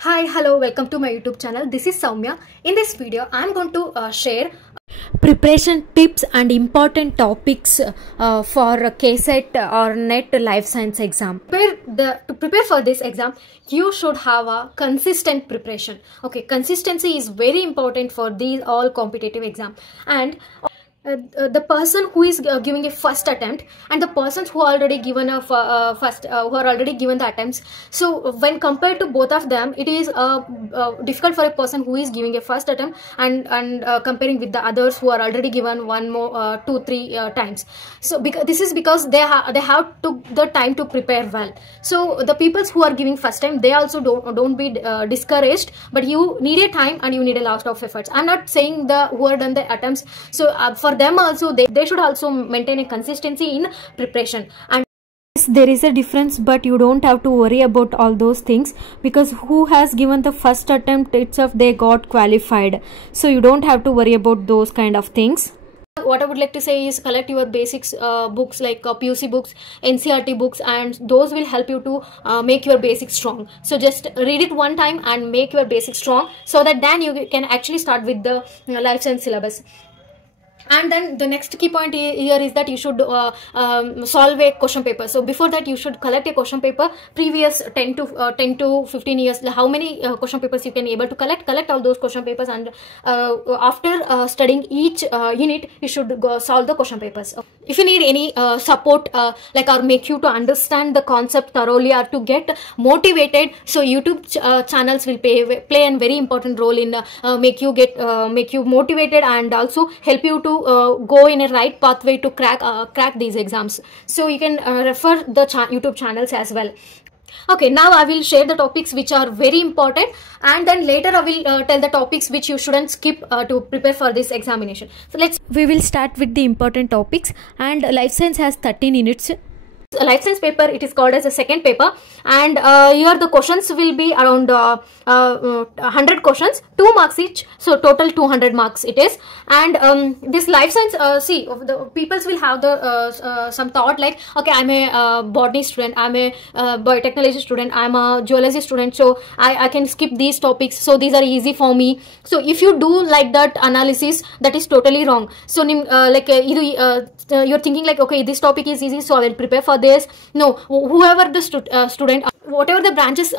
Hi, hello, welcome to my YouTube channel. This is Soumya. In this video, I am going to share preparation tips and important topics for KSET or NET Life Science exam. To prepare for this exam, you should have a consistent preparation. Okay, consistency is very important for these all competitive exam. And the person who is giving a first attempt and the persons who already given a who are already given the attempts, so when compared to both of them, it is difficult for a person who is giving a first attempt and comparing with the others who are already given one more 2-3 times. So this is because they have took the time to prepare well. So the peoples who are giving first time, they also don't be discouraged, but you need a time and you need a lot of efforts. I'm not saying the who are done the attempts, so for them also they should also maintain a consistency in preparation. And there is a difference, but you don't have to worry about all those things, because who has given the first attempt itself, they got qualified, so you don't have to worry about those kind of things. What I would like to say is collect your basics books like PUC books, NCERT books, and those will help you to make your basics strong. So just read it one time and make your basics strong, so that then you can actually start with the life science syllabus. And then the next key point here is that you should solve a question paper. So before that, you should collect a question paper previous 10 to 15 years. How many question papers you can able to collect all those question papers, and after studying each unit, you should go solve the question papers. If you need any support like or make you to understand the concept thoroughly or to get motivated, so YouTube channels will play a very important role in make you motivated and also help you to go in a right pathway to crack these exams. So you can refer the YouTube channels as well. Okay, now I will share the topics which are very important, and then later I will tell the topics which you shouldn't skip to prepare for this examination. So we will start with the important topics. And life science has 13 units. Life science paper, it is called as a second paper, and here the questions will be around 100 questions, 2 marks each, so total 200 marks it is. And this life science, see, the peoples will have the some thought like, okay, I'm a botany student, I'm a biotechnology student, I'm a geology student, so I can skip these topics, so these are easy for me. So if you do like that analysis, that is totally wrong. So you're thinking like, okay, this topic is easy, so I will prepare for this. No, whoever the student, whatever the branches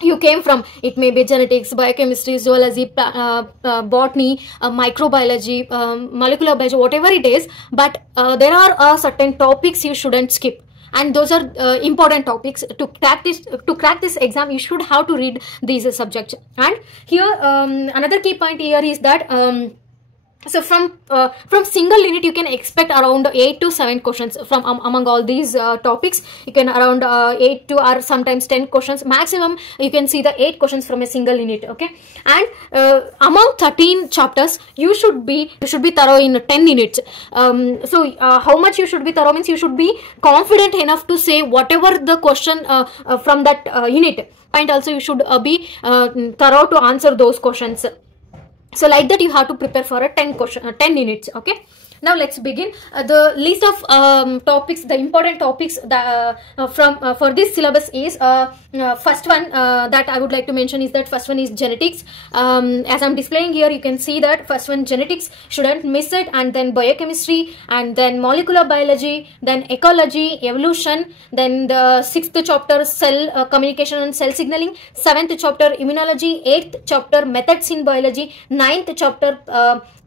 you came from, it may be genetics, biochemistry, zoology, botany, microbiology, molecular biology, whatever it is, but there are certain topics you shouldn't skip, and those are important topics. To crack this exam, you should have to read these subjects. And here another key point here is that so from single unit, you can expect around 8 to 7 questions from among all these topics. You can around 8 to or sometimes 10 questions maximum. You can see the 8 questions from a single unit. Okay, and among 13 chapters, you should be thorough in 10 units. So how much you should be thorough means you should be confident enough to say whatever the question from that unit, and also you should be thorough to answer those questions. So like that, you have to prepare for a 10 units. Okay, now let's begin. The list of topics, the important topics that for this syllabus is first one that I would like to mention is that first one is genetics. As I'm displaying here, you can see that first one, genetics, shouldn't miss it, and then biochemistry, and then molecular biology, then ecology, evolution, then the 6th chapter, cell communication and cell signaling, 7th chapter, immunology, 8th chapter, methods in biology, 9th chapter,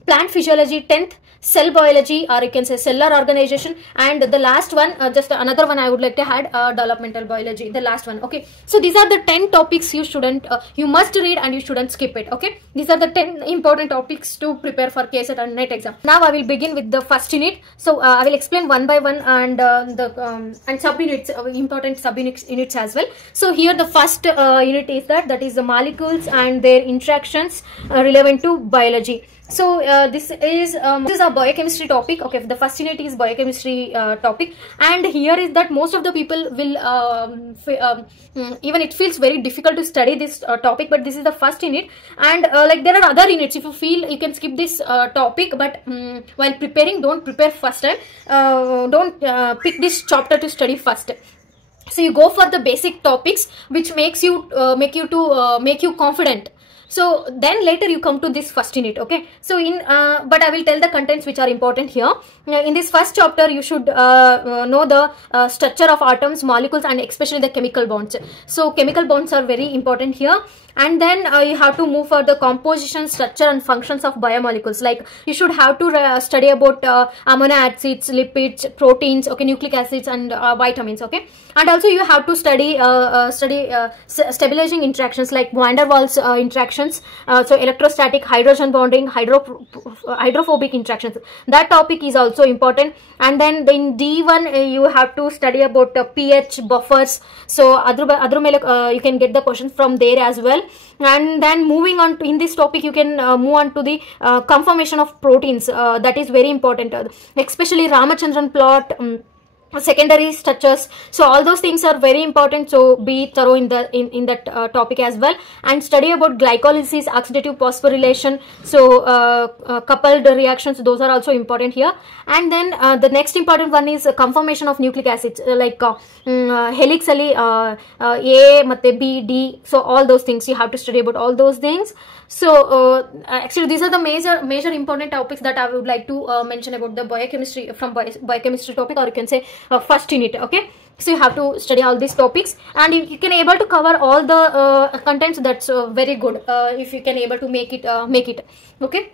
plant physiology, 10th cell biology, or you can say cellular organization, and the last one, just another one I would like to add, developmental biology, the last one. Okay, so these are the 10 topics you must read and you shouldn't skip it. Okay, these are the 10 important topics to prepare for KSET and NET exam. Now I will begin with the first unit. So I will explain one by one, and and sub units, important sub units as well. So here the first unit is that is the molecules and their interactions relevant to biology. So this is a biochemistry topic. Okay, the first unit is biochemistry topic, and here is that most of the people will even it feels very difficult to study this topic, but this is the first unit. And like there are other units, if you feel you can skip this topic, but while preparing, don't prepare first time, don't pick this chapter to study first. So you go for the basic topics which makes you make you confident. So then later you come to this first unit. Okay, so in but I will tell the contents which are important here. In this first chapter you should know the structure of atoms, molecules, and especially the chemical bonds. So chemical bonds are very important here. And then you have to move for the composition, structure, and functions of biomolecules. Like you should have to study about amino acids, lipids, proteins, okay, nucleic acids, and vitamins. Okay, and also you have to study stabilizing interactions like van der Waals interactions, so electrostatic, hydrogen bonding, hydrophobic interactions. That topic is also important. And then in D1 you have to study about pH, buffers. So you can get the questions from there as well. And then moving on to, in this topic you can move on to the conformation of proteins. That is very important, especially Ramachandran plot, secondary structures. So all those things are very important, so be thorough in the in that topic as well. And study about glycolysis, oxidative phosphorylation, so coupled reactions, those are also important here. And then the next important one is conformation of nucleic acids, like helixally A matte B, D. So all those things you have to study about all those things. So actually these are the major important topics that I would like to mention about the biochemistry, from biochemistry topic, or you can say first unit. Okay, so you have to study all these topics, and if you can able to cover all the contents, that's very good. If you can able to make it okay.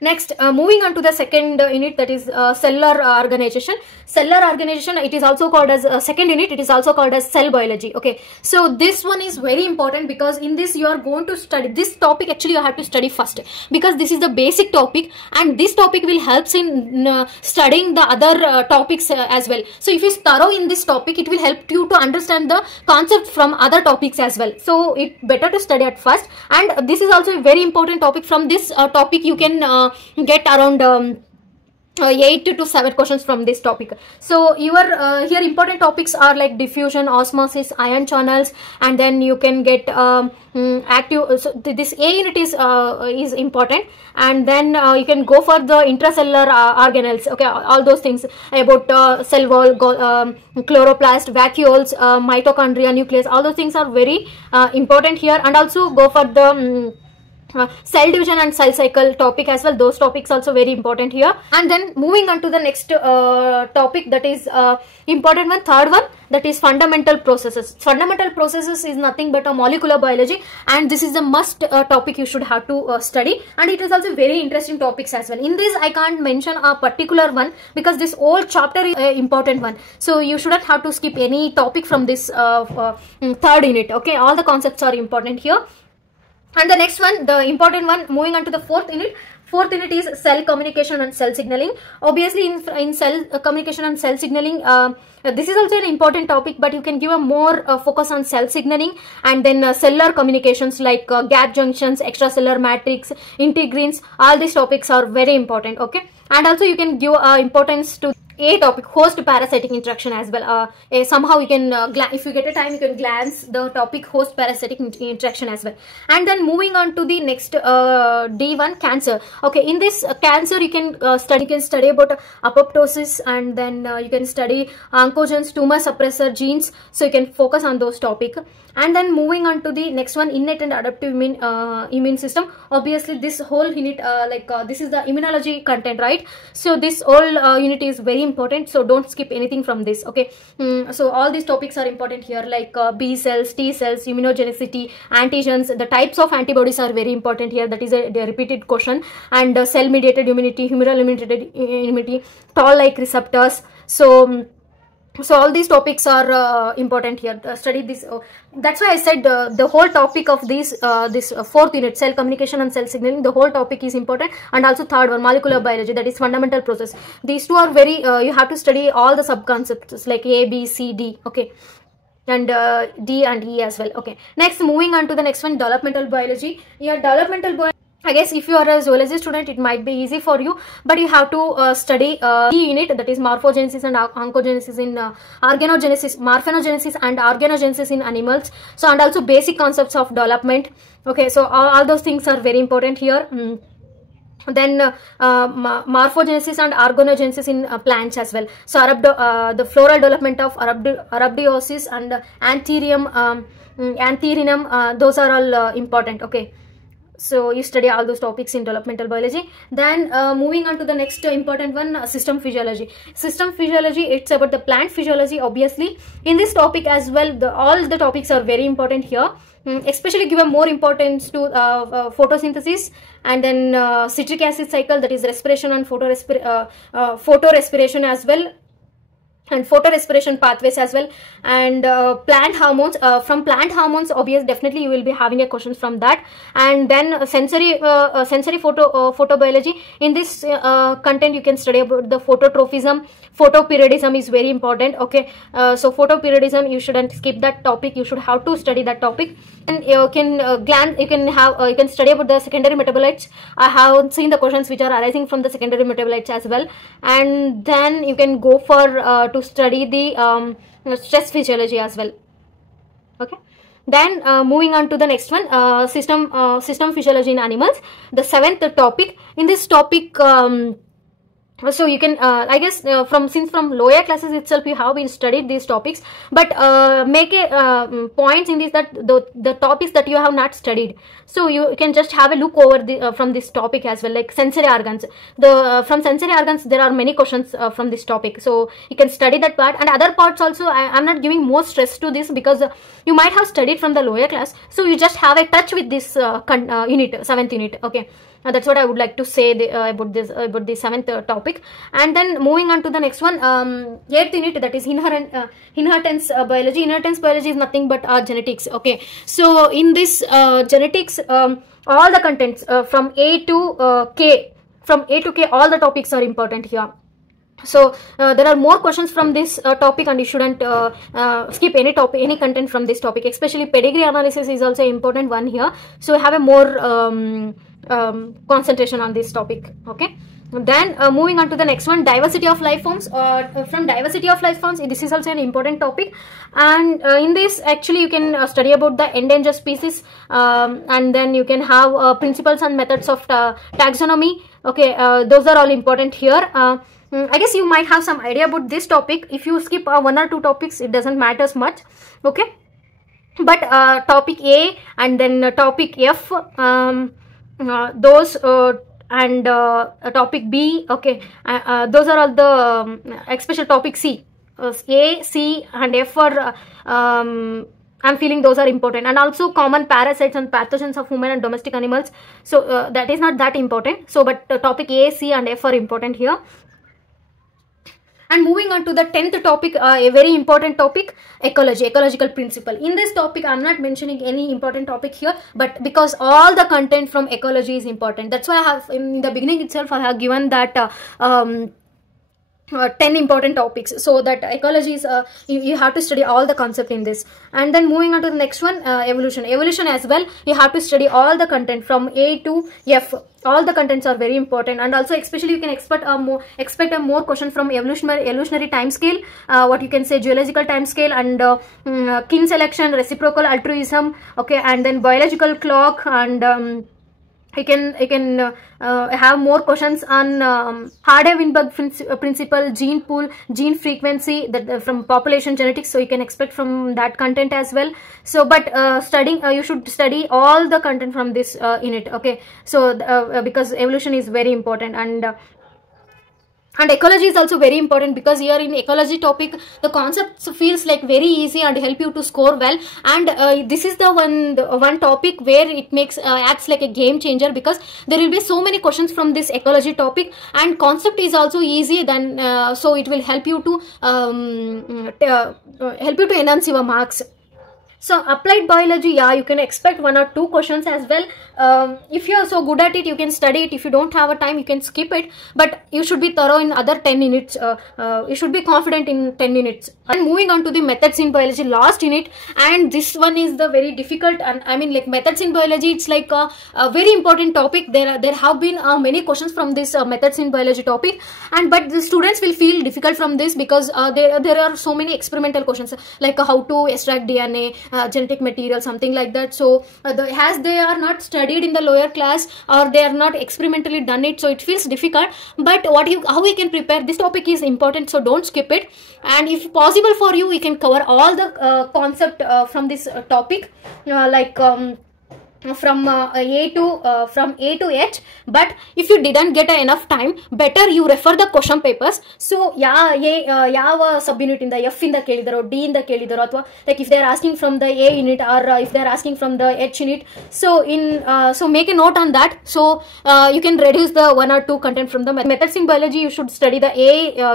Next, moving on to the second unit, that is cellular organization. Cellular organization, it is also called as second unit, it is also called as cell biology. Okay, so this one is very important because in this you are going to study this topic. Actually you have to study first because this is the basic topic, and this topic will help in studying the other topics as well. So if you thorough in this topic, it will help you to understand the concept from other topics as well. So it better to study at first. And this is also a very important topic. From this topic you can get around 8 to 7 questions from this topic. So your here important topics are like diffusion, osmosis, ion channels, and then you can get active. So this A unit is important. And then you can go for the intracellular organelles. Okay, all those things about cell wall, chloroplast, vacuoles, mitochondria, nucleus, all those things are very important here. And also go for the cell division and cell cycle topic as well. Those topics also very important here. And then moving on to the next topic, that is important one, third one, that is fundamental processes. Fundamental processes is nothing but a molecular biology, and this is the must topic you should have to study. And it is also very interesting topics as well. In this I can't mention a particular one because this whole chapter is important one, so you shouldn't have to skip any topic from this third unit. Okay, all the concepts are important here. And the next one, the important one, moving on to the fourth unit. Fourth unit is cell communication and cell signaling. Obviously in cell communication and cell signaling, this is also an important topic, but you can give a more focus on cell signaling. And then cellular communications like gap junctions, extracellular matrix, integrins, all these topics are very important. Okay, and also you can give importance to a topic, host parasitic interaction as well. Somehow you can if you get a time you can glance the topic host parasitic interaction as well. And then moving on to the next D1, cancer. Okay, in this cancer you can study about apoptosis, and then you can study oncogenes, tumor suppressor genes, so you can focus on those topics. And then moving on to the next one, innate and adaptive immune system. Obviously this whole unit this is the immunology content, right? So this whole unit is very important, so don't skip anything from this. Okay, so all these topics are important here, like B cells, T cells, immunogenicity, antigens, the types of antibodies are very important here. That is a repeated question. And cell mediated immunity, humoral mediated immunity, toll like receptors. So all these topics are important here. Study this. That's why I said the whole topic of this fourth unit, cell communication and cell signaling, the whole topic is important. And also third one, molecular biology, that is fundamental process. These two are very you have to study all the sub-concepts like A, B, C, D. Okay, and D and E as well. Okay, next moving on to the next one, developmental biology. Yeah, developmental biology, I guess if you are a zoology student it might be easy for you, but you have to study E unit, that is morphogenesis and oncogenesis in organogenesis, morphanogenesis and organogenesis in animals. So and also basic concepts of development. Okay, so all those things are very important here. then morphogenesis and organogenesis in plants as well. So the floral development of arabidopsis and antherinum, those are all important. Okay, so you study all those topics in developmental biology. Then moving on to the next important one, system physiology. System physiology, it's about the plant physiology. Obviously in this topic as well, all the topics are very important here. Especially give a more importance to photosynthesis, and then citric acid cycle, that is respiration and photorespiration as well, and photorespiration pathways as well, and plant hormones. From plant hormones, obviously definitely you will be having a question from that. And then sensory photobiology. In this content you can study about the phototrophism. Photoperiodism is very important. Okay, so photoperiodism, you shouldn't skip that topic, you should have to study that topic. And you can you can study about the secondary metabolites. I have seen the questions which are arising from the secondary metabolites as well. And then you can go for to study the stress physiology as well. Okay, then moving on to the next one, system physiology in animals, the 7th topic. In this topic, so you can I guess from lower classes itself you have been studied these topics, but make a points in this that the topics that you have not studied, so you can just have a look over the from this topic as well, like sensory organs. From sensory organs there are many questions from this topic, so you can study that part. And other parts also I'm not giving more stress to this because you might have studied from the lower class, so you just have a touch with this unit, 7th unit. Okay, that's what I would like to say about the 7th topic. And then moving on to the next one, 8th unit, that is inheritance biology. Inheritance biology is nothing but genetics. Okay, so in this genetics, all the contents from A to K, all the topics are important here. So there are more questions from this topic, and you shouldn't skip any content from this topic. Especially pedigree analysis is also important one here, so have a more concentration on this topic. Okay, then moving on to the next one, diversity of life forms. From diversity of life forms, this is also an important topic. And in this actually you can study about the endangered species, and then you can have principles and methods of taxonomy. Okay, those are all important here. I guess you might have some idea about this topic. If you skip 1 or 2 topics, it doesn't matter much. Okay, but topic A and then topic F, those and topic B. Okay, those are all the especially topic C. A, C and F are I'm feeling those are important, and also common parasites and pathogens of human and domestic animals. So that is not that important. So but topic A, C and F are important here. And moving on to the 10th topic, a very important topic, ecology, ecological principle. In this topic, I am not mentioning any important topic here, but because all the content from ecology is important, that's why I have in the beginning itself I have given that 10 important topics, so that ecology is you have to study all the concept in this. And then moving on to the next one, evolution as well, you have to study all the content from A to F. All the contents are very important, and also especially you can expect a more question from evolutionary time scale, what you can say geological time scale, and kin selection, reciprocal altruism. Okay, and then biological clock, and you can have more questions on Hardy-Weinberg principle, gene pool, gene frequency, that from population genetics. So you can expect from that content as well. So but studying you should study all the content from this unit. Okay, so because evolution is very important, and ecology is also very important, because here in ecology topic the concepts feels like very easy and help you to score well. And this is the one topic where it makes acts like a game changer, because there will be so many questions from this ecology topic, and concept is also easy. Then so it will help you to enhance your marks. So applied biology, yeah, you can expect 1 or 2 questions as well. If you are so good at it, you can study it. If you don't have a time, you can skip it. But you should be thorough in other 10 units. You should be confident in 10 units. And moving on to the methods in biology, last unit. And this one is the very difficult. And I mean, like methods in biology, it's like a very important topic. There have been many questions from this methods in biology topic. But the students will feel difficult from this, because there are so many experimental questions, like how to extract DNA, genetic material, something like that. So as they are not studied in the lower class, or they are not experimentally done it, so it feels difficult. But how we can prepare, this topic is important, so don't skip it. And if possible for you, we can cover all the concept from this topic, from A to H. But if you didn't get enough time, better you refer the question papers. So ಯಾವ ಸಬ್ unit ಇಂದ F ಇಂದ ಕೇಳಿದಾರೋ, D ಇಂದ ಕೇಳಿದಾರೋ, ಅಥವಾ like if they are asking from the A unit, or if they are asking from the H unit, so make a note on that. So you can reduce the 1 or 2 content from the methods in biology. You should study the A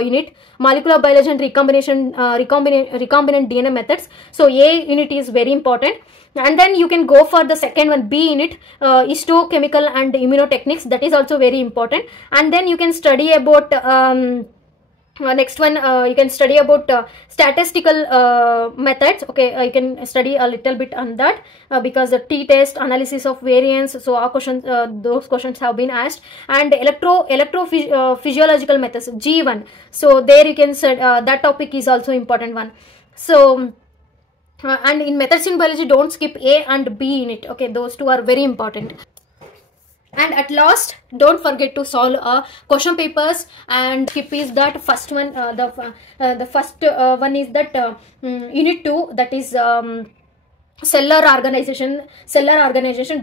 unit, molecular biology and recombinant DNA methods. So A unit is very important. And then you can go for the second one, B unit, histochemical and immunotechnics. That is also very important. And then you can study about next one, you can study about statistical methods. Okay, you can study a little bit on that, because the t-test, analysis of variance, so our questions, those questions have been asked. And electrophysiological methods, G1. So there you can that topic is also important one. So and in methods in biology, don't skip A and B unit. Okay, those two are very important. And at last, don't forget to solve question papers. And skip is that first one, the first one is that unit 2, that is cellular organization.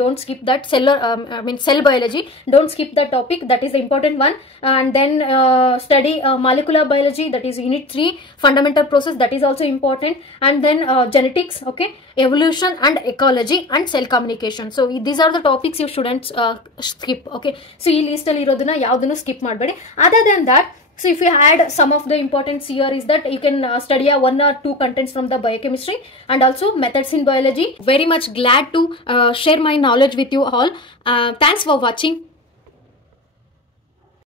Don't skip that. Cell biology, don't skip that topic, that is the important one. And then study molecular biology, that is unit 3, fundamental process, that is also important. And then genetics, okay, evolution and ecology, and cell communication. So these are the topics you shouldn't skip. Okay, so ee list alli iroduna yavudunu skip madbedi. Other than that, so if you had some of the importance here is that you can study 1 or 2 contents from the biochemistry and also methods in biology. Very much glad to share my knowledge with you all. Thanks for watching.